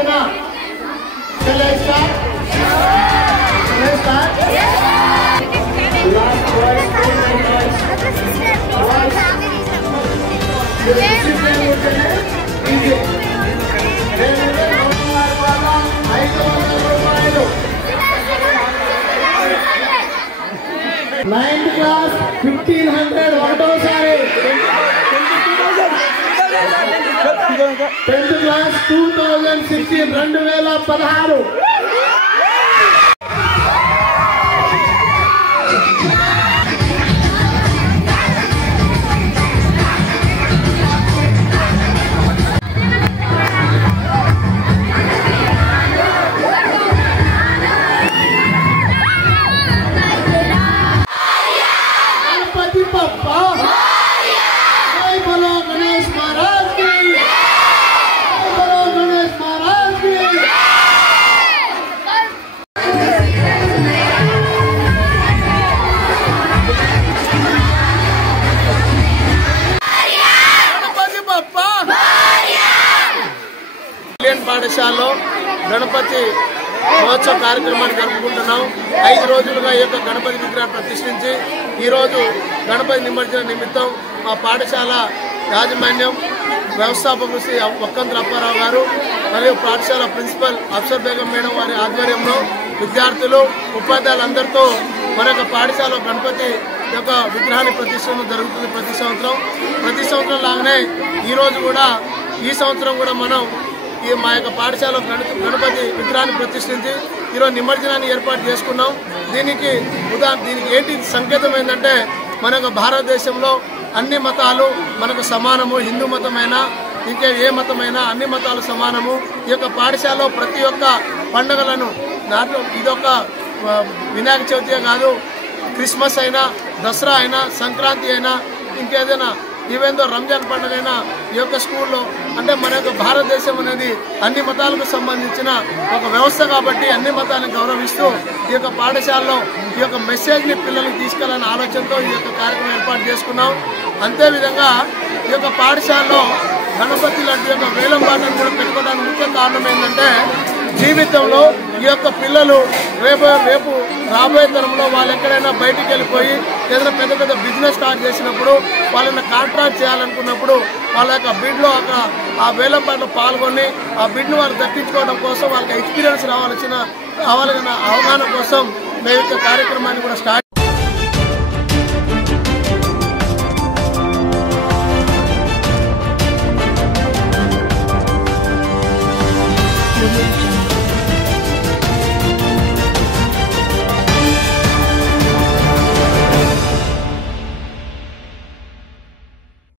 ఓకేనా? Ninth class 1500 ఒకటోసారి, 10th class 2016 2016. పాఠశాలలో గణపతి మహోత్సవ కార్యక్రమాన్ని జరుపుకుంటున్నాం. 5 రోజులుగా ఈ యొక్క గణపతి విగ్రహాన్ని ప్రతిష్ఠించి ఈరోజు గణపతి నిమజ్జన నిమిత్తం మా పాఠశాల యాజమాన్యం వ్యవస్థాపకులు శ్రీ వక్కంతుల అప్పారావు గారు మరియు పాఠశాల ప్రిన్సిపల్ అఫ్సర్ బేగం మేడం వారి ఆధ్వర్యంలో విద్యార్థులు ఉపాధ్యాయులందరితో మన యొక్క పాఠశాల గణపతి యొక్క విగ్రహాన్ని ప్రతిష్ఠించడం జరుగుతుంది. ప్రతి సంవత్సరం లాగానే ఈ సంవత్సరం కూడా మనం మా యొక్క పాఠశాల గణపతి విగ్రహాన్ని ప్రతిష్ఠించి ఈరోజు నిమజ్జనాన్ని ఏర్పాటు చేసుకున్నాం. దీనికి ఏంటి సంకేతం ఏంటంటే మన యొక్క భారతదేశంలో అన్ని మతాలు మనకు సమానము. హిందూ మతమైనా ఇంకే ఏ మతమైనా అన్ని మతాలు సమానము. ఈ యొక్క పాఠశాలలో ప్రతి ఒక్క పండుగలను ఇదొక వినాయక చవితి కాదు, క్రిస్మస్ అయినా, దసరా అయినా, సంక్రాంతి అయినా, ఇంకేదైనా ఈవెందో రంజాన్ పండుగ అయినా ఈ యొక్క స్కూల్లో అంటే మన యొక్క భారతదేశం అనేది అన్ని మతాలకు సంబంధించిన ఒక వ్యవస్థ కాబట్టి అన్ని మతాలను గౌరవిస్తూ ఈ యొక్క పాఠశాలలో ఈ యొక్క మెసేజ్ని పిల్లలకు తీసుకెళ్లాలనే ఆలోచనతో ఈ యొక్క కార్యక్రమం ఏర్పాటు చేసుకున్నాం. అంతేవిధంగా ఈ యొక్క పాఠశాలలో గణపతి లాంటి యొక్క వేలం పాటను కూడా పెట్టుకోవడానికి ముఖ్య కారణం ఏంటంటే జీవితంలో ఈ యొక్క పిల్లలు రేపు రాబోయే తరంలో వాళ్ళు ఎక్కడైనా బయటికి వెళ్ళిపోయి ఏదైనా పెద్ద బిజినెస్ స్టార్ట్ చేసినప్పుడు వాళ్ళని కాంట్రాక్ట్ చేయాలనుకున్నప్పుడు వాళ్ళ యొక్క బిడ్లో ఆ వేలం పాటలో పాల్గొని ఆ బిడ్ను వారు దక్కించుకోవడం కోసం వాళ్ళకి ఎక్స్పీరియన్స్ రావాల్సిన అవగాహన కోసం మేము యొక్క కార్యక్రమాన్ని కూడా స్టార్ట్